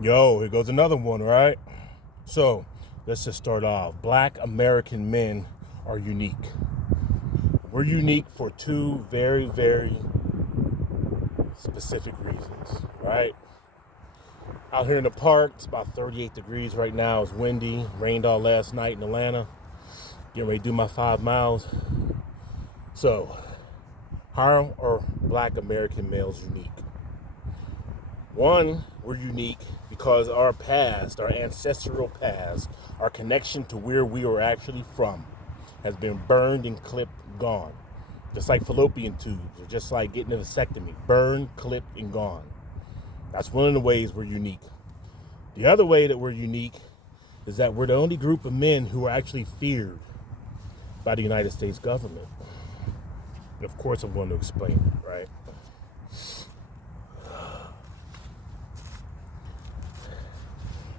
Yo, here goes another one, right? So, let's just start off. Black American men are unique. We're unique for two very, very specific reasons, right? Out here in the park, it's about 38 degrees right now. It's windy, rained all last night in Atlanta. Getting ready to do my 5 miles. So, how are Black American males unique? One, we're unique because our past, our ancestral past, our connection to where we were actually from has been burned and clipped, gone. Just like fallopian tubes, or just like getting a vasectomy, burned, clipped, and gone. That's one of the ways we're unique. The other way that we're unique is that we're the only group of men who are actually feared by the United States government. And of course, I'm going to explain it, right?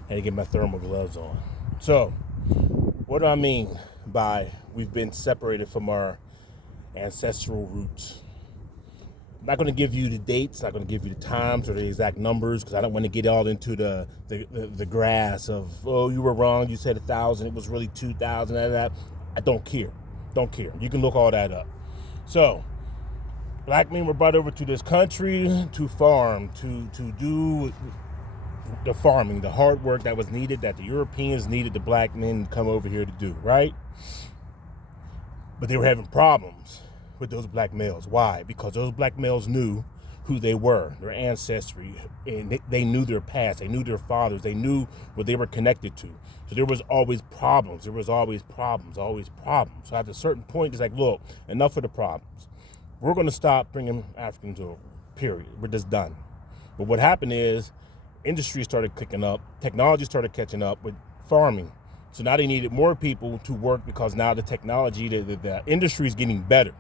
I had to get my thermal gloves on. So, what do I mean by we've been separated from our ancestral roots? I'm not going to give you the dates, not going to give you the times or the exact numbers, because I don't want to get all into the grass of, oh, you were wrong, you said 1,000, it was really 2,000, that. I don't care. Don't care. You can look all that up. So, black men were brought over to this country to farm, to do the farming, the hard work that was needed, that the Europeans needed the black men to come over here to do, right? But they were having problems with those black males. Why? Because those black males knew who they were, their ancestry, and they knew their past, they knew their fathers, they knew what they were connected to. So there was always problems. So at a certain point, it's like, look, enough of the problems. We're going to stop bringing Africans over, period. We're just done. But what happened is, industry started kicking up, technology started catching up with farming. So now they needed more people to work because now the technology, the industry is getting better.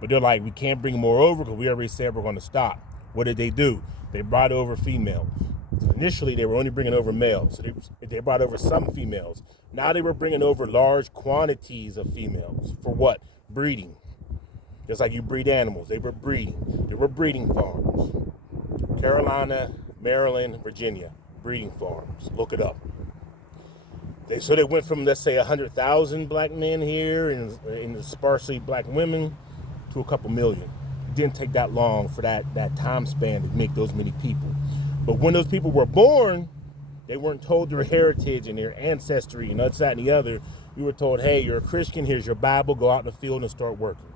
But they're like, we can't bring more over because we already said we're going to stop. What did they do? They brought over females. Initially, they were only bringing over males. So they brought over some females. Now they were bringing over large quantities of females. For what? Breeding. Just like you breed animals. They were breeding. There were breeding farms. Carolina, Maryland, Virginia, breeding farms. Look it up. So they went from, let's say, 100,000 black men here and sparsely black women to a couple million. It didn't take that long for that time span to make those many people. But when those people were born, they weren't told their heritage and their ancestry and this, that, and the other. You were told, hey, you're a Christian, here's your Bible, go out in the field and start working.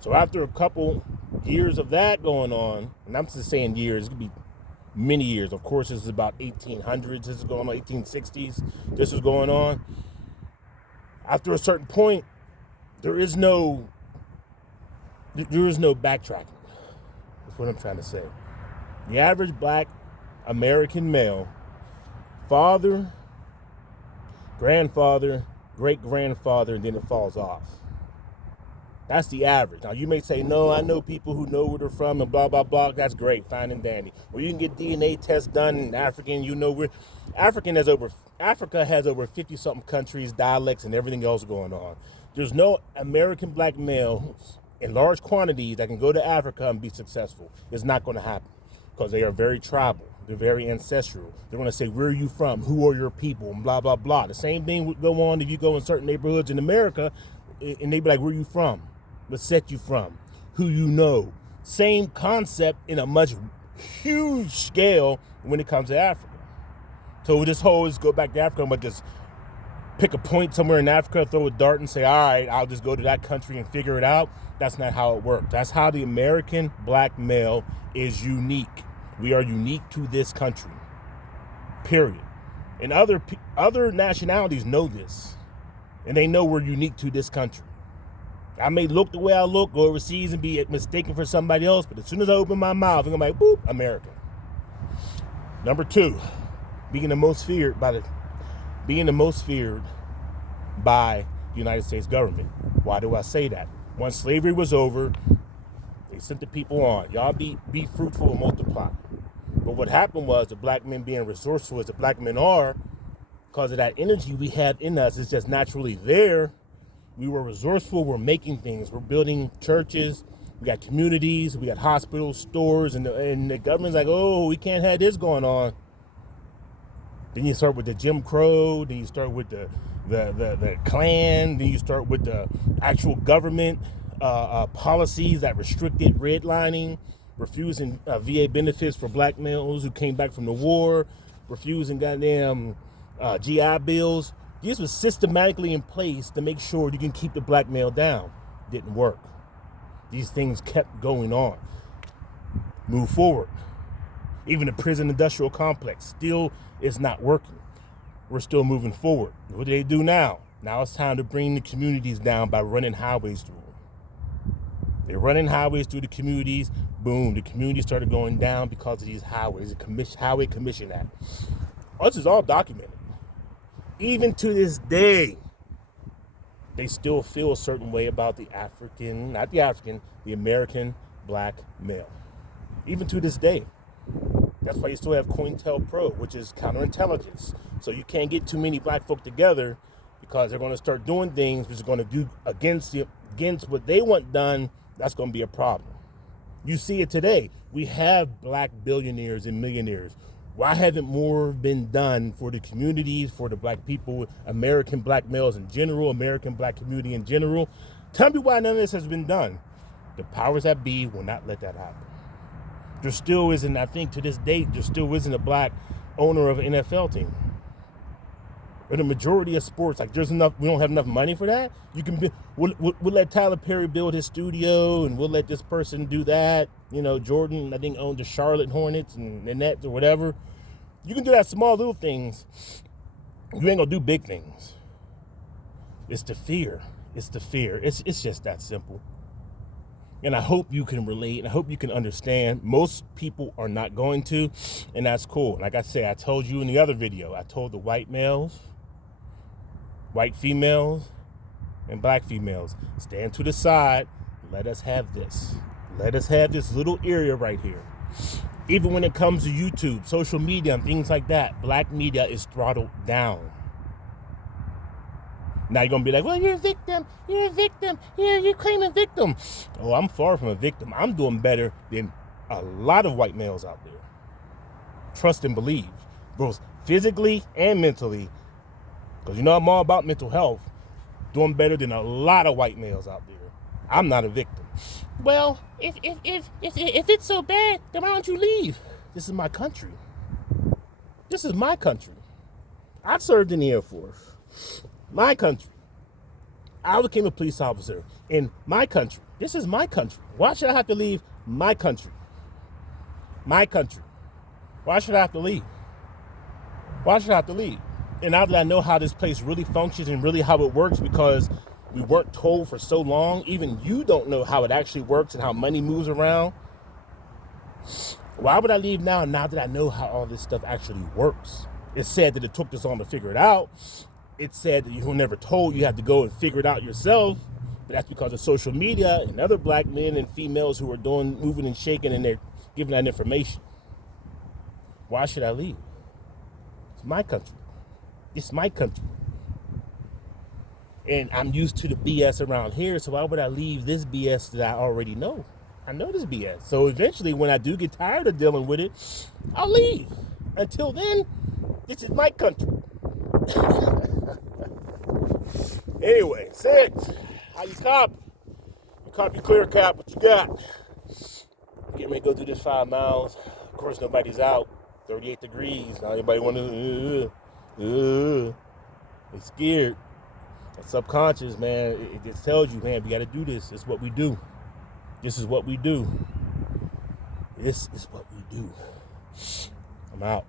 So after a couple years of that going on, and I'm just saying years, it could be many years. Of course, this is about 1800s. This is going on 1860s. This is going on. After a certain point, there is no backtracking. That's what I'm trying to say. The average black American male, father, grandfather, great-grandfather, and then it falls off. That's the average. Now, you may say, no, I know people who know where they're from and blah, blah, blah. That's great, fine and dandy. Or you can get DNA tests done in African. You know where Africa has over 50-something countries, dialects, and everything else going on. There's no American black males in large quantities that can go to Africa and be successful. It's not going to happen because they are very tribal. They're very ancestral. They're going to say, where are you from? Who are your people? And blah, blah, blah. The same thing would go on if you go in certain neighborhoods in America and they be like, where are you from? What set you from? Who you know? Same concept in a much huge scale when it comes to Africa. So this whole is go back to Africa, but just pick a point somewhere in Africa, throw a dart and say, all right, I'll just go to that country and figure it out. That's not how it works. That's how the American black male is unique. We are unique to this country, period. And other nationalities know this, and they know we're unique to this country. I may look the way I look, go overseas and be mistaken for somebody else, but as soon as I open my mouth, I'm like, boop, American. Number two, being the most feared by the United States government. Why do I say that? Once slavery was over, they sent the people on. Y'all be fruitful and multiply. But what happened was the black men being resourceful as the black men are, because of that energy we have in us, it's just naturally there. We were resourceful, we're making things, we're building churches, we got communities, we got hospitals, stores, and the government's like, oh, we can't have this going on. Then you start with the Jim Crow. Then you start with the Klan. Then you start with the actual government policies that restricted redlining, refusing VA benefits for black males who came back from the war, refusing goddamn GI bills. These were systematically in place to make sure you can keep the black male down. Didn't work. These things kept going on. Move forward. Even the prison industrial complex still is not working. We're still moving forward. What do they do now? Now it's time to bring the communities down by running highways through them. They're running highways through the communities. Boom, the communities started going down because of these highways. The Highway Commission Act. This is all documented. Even to this day, they still feel a certain way about the American black male. Even to this day. That's why you still have COINTELPRO, which is counterintelligence. So you can't get too many black folk together because they're going to start doing things which is going to do against what they want done. That's going to be a problem. You see it today. We have black billionaires and millionaires. Why haven't more been done for the communities, for the black people, American black males in general, American black community in general? Tell me why none of this has been done. The powers that be will not let that happen. There still isn't, I think to this date, there still isn't a black owner of an NFL team. Or the majority of sports, like we don't have enough money for that. We'll let Tyler Perry build his studio and we'll let this person do that. You know, Jordan, I think, owned the Charlotte Hornets and the Nets or whatever. You can do that small little things. You ain't gonna do big things. It's the fear. It's just that simple. And I hope you can relate, and I hope you can understand. Most people are not going to, and that's cool. Like I said, I told you in the other video, I told the white males, white females, and black females, stand to the side, let us have this. Let us have this little area right here. Even when it comes to YouTube, social media, and things like that, black media is throttled down. Now you're going to be like, well, you're a victim, you're claiming victim. Oh, I'm far from a victim. I'm doing better than a lot of white males out there. Trust and believe, both physically and mentally, because you know I'm all about mental health, doing better than a lot of white males out there. I'm not a victim. Well, if it's so bad, then why don't you leave? This is my country. This is my country. I served in the Air Force. My country. I became a police officer in my country. This is my country. Why should I have to leave my country? My country. Why should I have to leave? Why should I have to leave? And now that I know how this place really functions and really how it works, because we weren't told for so long, even you don't know how it actually works and how money moves around. Why would I leave now that I know how all this stuff actually works? It's sad that it took this long to figure it out. It's sad that you were never told. You have to go and figure it out yourself. But that's because of social media and other black men and females who are moving and shaking, and they're giving that information. Why should I leave? It's my country. It's my country. And I'm used to the BS around here, so why would I leave this BS that I already know? I know this BS. So eventually, when I do get tired of dealing with it, I'll leave. Until then, this is my country. Anyway, 6. How you cop? You cop your clear cap. What you got? Getting ready to go do this 5 miles. Of course, nobody's out. 38 degrees. Now everybody want to. They're scared. That's subconscious, man. It just tells you, man, we got to do this. It's what we do. This is what we do. This is what we do. I'm out.